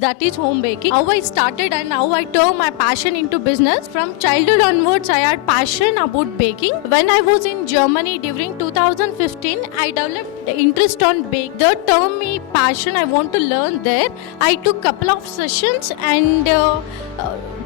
that is home baking. How I started and how I turned my passion into business. From childhood onwards, I had passion about baking. When I was in Germany during 2015, I developed interest on baking. That turned me passion. I want to learn there. I took couple of sessions and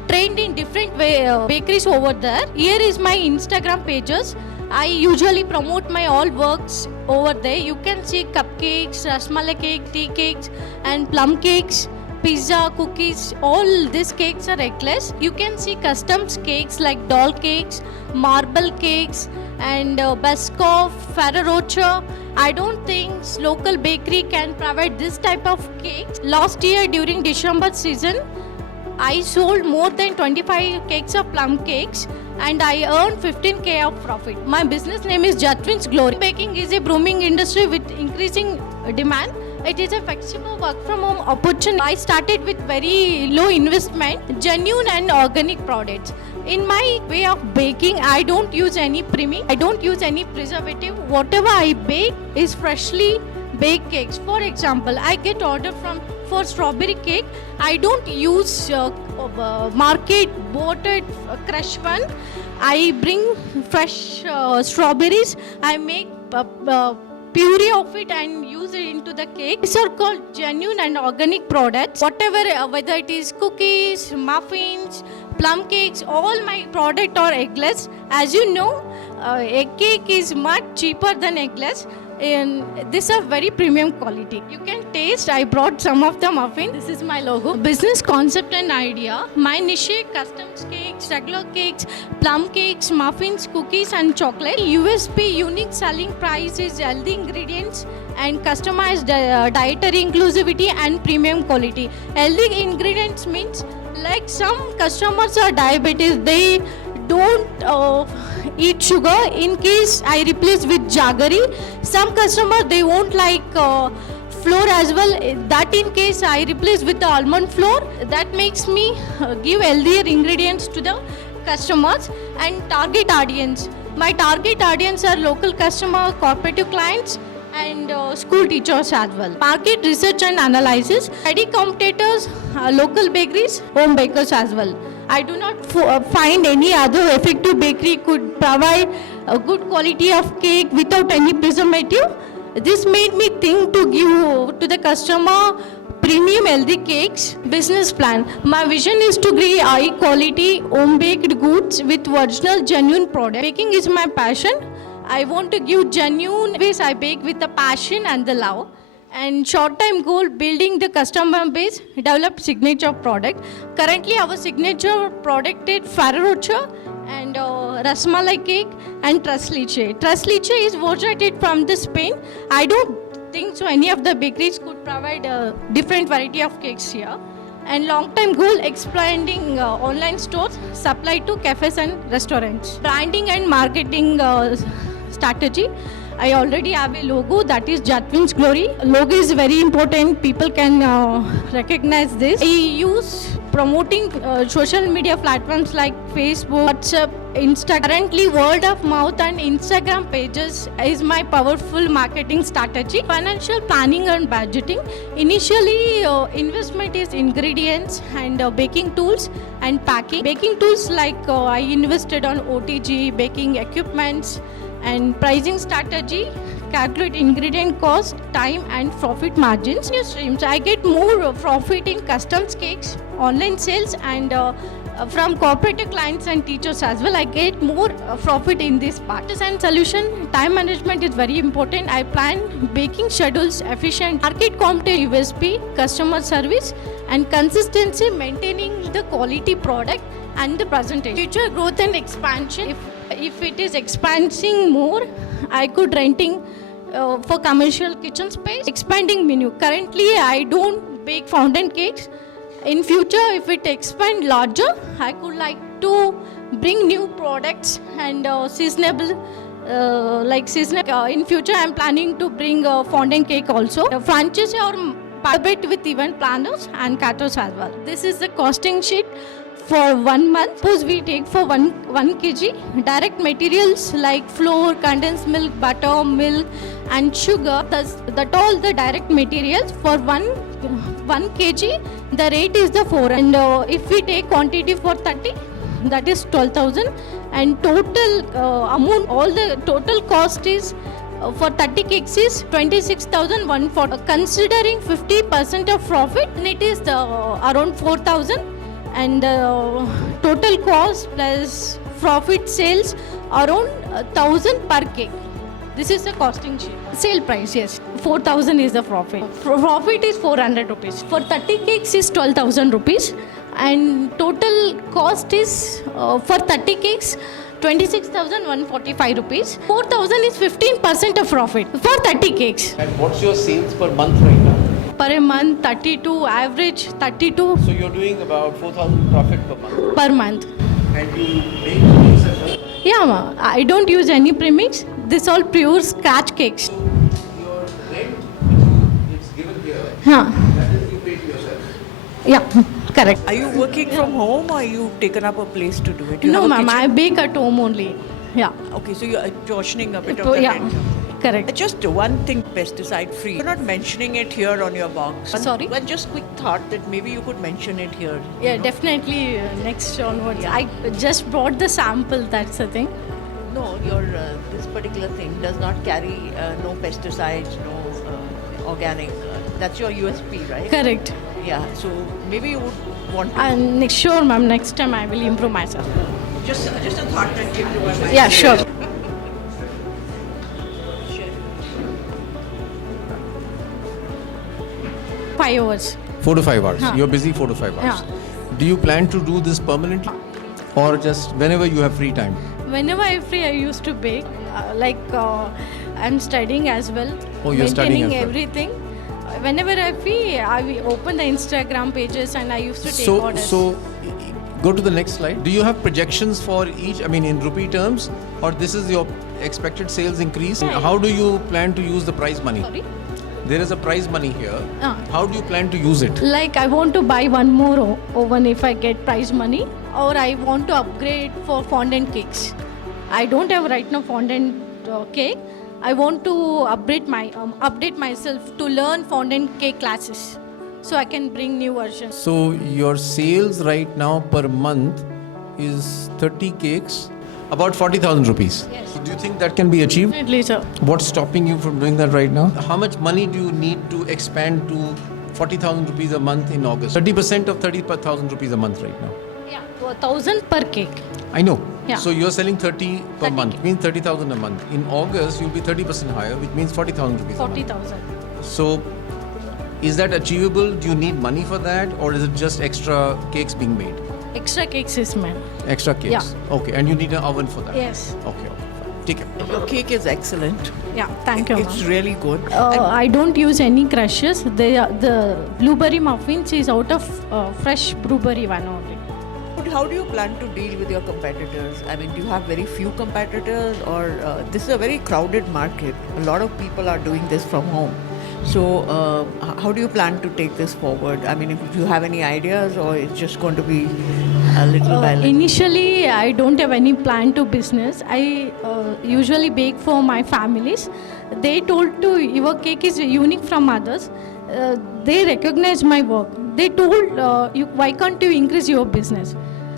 trained in different bakeries over there. Here is my Instagram pages. I usually promote my all works over there. You can see cupcakes, rasmalai cake, tea cakes and plum cakes, pizza, cookies. All these cakes are eggless. You can see custom cakes like doll cakes, marble cakes and Biscoff, Ferrero Rocher. I don't think local bakery can provide this type of cakes. Last year during December season, I sold more than 25 cakes of plum cakes and I earned 15k of profit. My business name is Jatwin's Glory. Baking is a booming industry with increasing demand. It is a flexible work from home opportunity. I started with very low investment, genuine and organic products. In my way of baking, I don't use any priming. I don't use any preservative. Whatever I bake is freshly baked cakes. For example, I get order for strawberry cake. I don't use market bought crushed one. I bring fresh strawberries. I make puree of it and use it into the cake. These are called genuine and organic products. Whatever, whether it is cookies, muffins, plum cakes, all my product are eggless. As you know, egg cake is much cheaper than eggless. And these are very premium quality. You can taste. I brought some of the muffin. This is my logo. Business concept and idea. My niche: custom cakes, regular cakes, plum cakes, muffins, cookies and chocolate. USP: unique selling price is healthy ingredients and customized dietary inclusivity and premium quality. Healthy ingredients means like some customers are diabetes. They don't eat sugar. In case I replace with jaggery. Some customers they won't like flour as well. That in case I replace with the almond flour. That makes me give healthier ingredients to the customers. And target audience. My target audience are local customer, cooperative clients and school teachers as well. Market research and analysis. Steady competitors, local bakeries, home bakers as well. I do not find any other effective bakery could provide a good quality of cake without any preservative. This made me think to give to the customer premium healthy cakes. Business plan. My vision is to create high quality home baked goods with original genuine product. Baking is my passion. I want to give genuine ways I bake with the passion and the love. And short-term goal, building the customer base, develop signature product. Currently, our signature product is Ferrero Rocher and rasmalai cake and tres leche. Tres leche is originated from the Spain. I don't think so any of the bakeries could provide a different variety of cakes here. And long-term goal, expanding online stores, supply to cafes and restaurants. Branding and marketing strategy. I already have a logo, that is Jatwin's Glory. Logo is very important. People can recognize this. I use promoting social media platforms like Facebook, WhatsApp, Instagram. Currently, word of mouth and Instagram pages is my powerful marketing strategy. Financial planning and budgeting. Initially, investment is ingredients and baking tools and packing. Baking tools like I invested on OTG, baking equipments, and pricing strategy, calculate ingredient cost, time and profit margins. New streams, I get more profit in custom cakes, online sales and from cooperative clients and teachers as well. I get more profit in this part. And solution, time management is very important. I plan baking schedules, efficient market competitive USP, customer service and consistency, maintaining the quality product and the presentation. Future growth and expansion. If it is expanding more, I could renting for commercial kitchen space. Expanding menu. Currently, I don't bake fountain cakes. In future, if it expand larger, I could like to bring new products and seasonable, in future, I am planning to bring fountain cake also. Franchise or participate with event planners and caterers as well. This is the costing sheet. For 1 month, suppose we take for 1 kg, direct materials like flour, condensed milk, butter, milk and sugar, that all the direct materials for 1 1 kg, the rate is the 4. And if we take quantity for 30, that is 12,000. And total amount, all the total cost is for 30 cakes is 26,140. Considering 50% of profit, it is around 4,000. And total cost plus profit sales around 1,000 per cake. This is the costing sheet. Sale price, yes. 4,000 is the profit. Profit is 400 rupees. For 30 cakes is 12,000 rupees. And total cost is for 30 cakes 26,145 rupees. 4,000 is 15% of profit for 30 cakes. And what's your sales per month right now? Per month 32, average 32 So you're doing about 4,000 profit per month. per month. And you make cakes as well? Yeah, ma. I don't use any premix. This all pure scratch cakes. Your rent, which is given here, Huh. that is you pay to yourself. Yeah, correct. Are you working from home or you taken up a place to do it? You No, have a ma'am, I kitchen? bake at home only. Yeah. Okay, so you're portioning a bit of the Yeah, rent. correct. Just one thing, pesticide free. You're not mentioning it here on your box. Sorry? One just quick thought that maybe you could mention it here. Yeah, definitely next onwards. I just brought the sample, that's the thing. No, your this particular thing does not carry no pesticides, no organic. That's your USP, right? Correct. Yeah. So maybe you would want to And sure, ma'am, next time I will improve myself. just a thought that came to my mind. Yeah, sure. Sure. 5 hours. 4 to 5 hours. Huh. You're busy 4 to 5 hours. Do you plan to do this permanently? Or just whenever you have free time? Whenever I'm free, I used to bake. I'm studying as well. Oh, you're studying as Maintaining well. everything. Whenever I'm free, I will open the Instagram pages and I used to take orders. So go to the next slide. Do you have projections for each, I mean in rupee terms, or this is your expected sales increase? Yeah. How do you plan to use the prize money? Sorry? There is a prize money here. Ah. How do you plan to use it? Like I want to buy one more oven if I get prize money, or I want to upgrade for fondant cakes. I don't have right now fondant cake. I want to update myself to learn fondant cake classes, so I can bring new versions. So your sales right now per month is 30 cakes, about 40,000 rupees. Yes. Do you think that can be achieved? Definitely, sir. What's stopping you from doing that right now? How much money do you need to expand to 40,000 rupees a month in August? 30% of 30,000 rupees a month right now. Yeah, 1,000 per cake. I know. Yeah. So you're selling 30 per 30. month, means 30,000 a month. In August, you'll be 30% higher, which means 40,000 rupees a month. 40,000. So is that achievable? Do you need money for that? Or is it just extra cakes being made? Extra cakes is ma'am. Extra cakes? Yeah. Okay. And you need an oven for that? Yes. Okay. Fine. Take it. Your cake is excellent. Yeah, thank you, It's ma'am. really good. I don't use any crushes. The blueberry muffins is out of fresh blueberry one only. How do you plan to deal with your competitors? I mean, do you have very few competitors, or this is a very crowded market? A lot of people are doing this from home. So, how do you plan to take this forward? I mean, if you have any ideas, or it's just going to be a little by little? Initially, I don't have any plan to business. I usually bake for my families. They told to your cake is unique from others. They recognize my work. They told why can't you increase your business?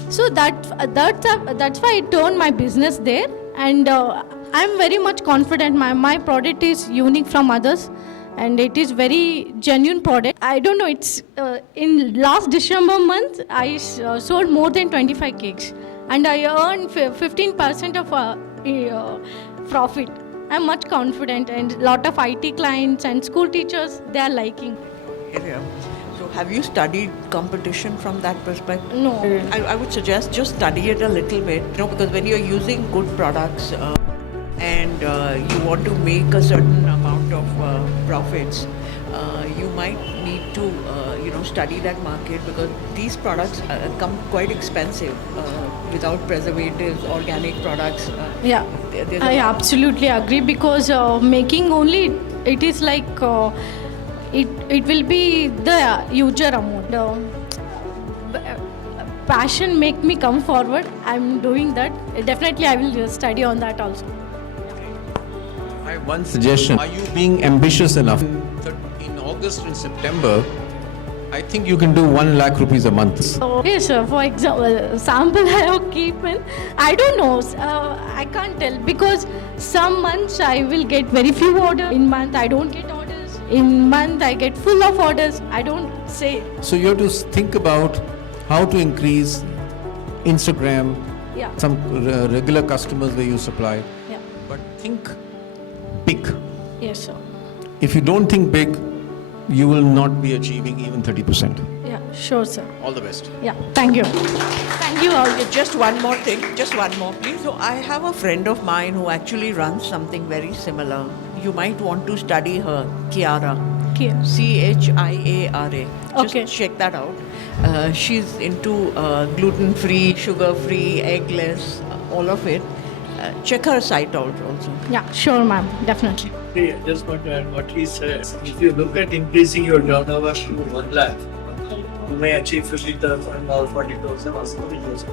So that's why I turned my business there, and I'm very much confident. My product is unique from others, and it is very genuine product. I don't know. It's in last December month I sold more than 25 cakes, and I earned 15% of profit. I'm much confident, and lot of IT clients and school teachers, they are liking. Yeah. So, have you studied competition from that perspective? No. I would suggest just study it a little bit, because when you're using good products and you want to make a certain amount of profits, you might need to study that market, because these products come quite expensive without preservatives, organic products. Yeah, there's I a lot. absolutely agree, because making only, it is like it will be the user amount. Passion make me come forward. I'm doing that. Definitely, I will study on that also. I have one suggestion. Are you being ambitious enough? In August and September, I think you can do 1 lakh rupees a month. So, yes, sir. For example, sample I have keeping. I don't know. I can't tell because some months I will get very few orders. In month I don't get orders. In month I get full of orders. I don't say. So you have to think about how to increase Instagram, Yeah. some regular customers where you supply. Yeah. But think big. Yes, sir. If you don't think big, you will not be achieving even 30%. Yeah. Sure, sir. All the best. Yeah. Thank you. Thank you all. Just one more thing, just one more, please. So I have a friend of mine who actually runs something very similar. You might want to study her, Chiara. Okay. Chiara. Just Okay. check that out. She's into gluten-free, sugar-free, eggless, all of it. Check her site out also. Yeah. Sure, ma'am. Definitely. Hey, I just want to add what he says. If you look at increasing your turnover to 1 lakh, you may achieve 50,000 or 40,000 or 70,000.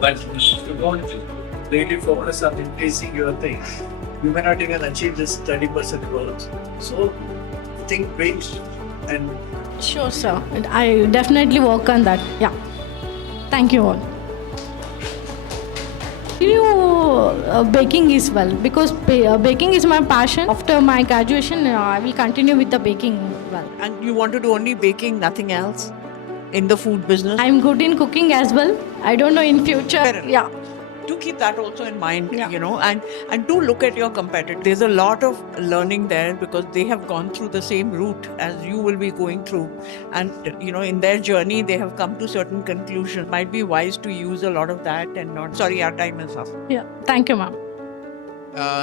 But if you don't really focus on increasing your things, you may not even achieve this 30% growth. So think big and Sure, sir. And I definitely work on that. Yeah. Thank you all. Baking is well because baking is my passion. After my graduation, I will continue with the baking well. And you want to do only baking, nothing else in the food business? I'm good in cooking as well. I don't know in future. Fair enough. Yeah. Do keep that also in mind, Yeah. and do look at your competitors. There's a lot of learning there because they have gone through the same route as you will be going through. And, in their journey, they have come to certain conclusions. Might be wise to use a lot of that and not. Sorry, our time is up. Yeah. Thank you, ma'am.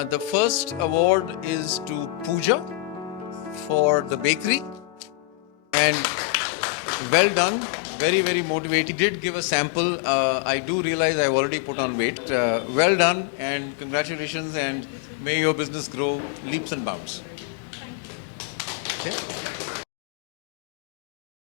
The first award is to Pooja for the bakery. And well done. Very, very motivating. Did give a sample. I do realize I've already put on weight. Well done and congratulations, and may your business grow leaps and bounds. Okay.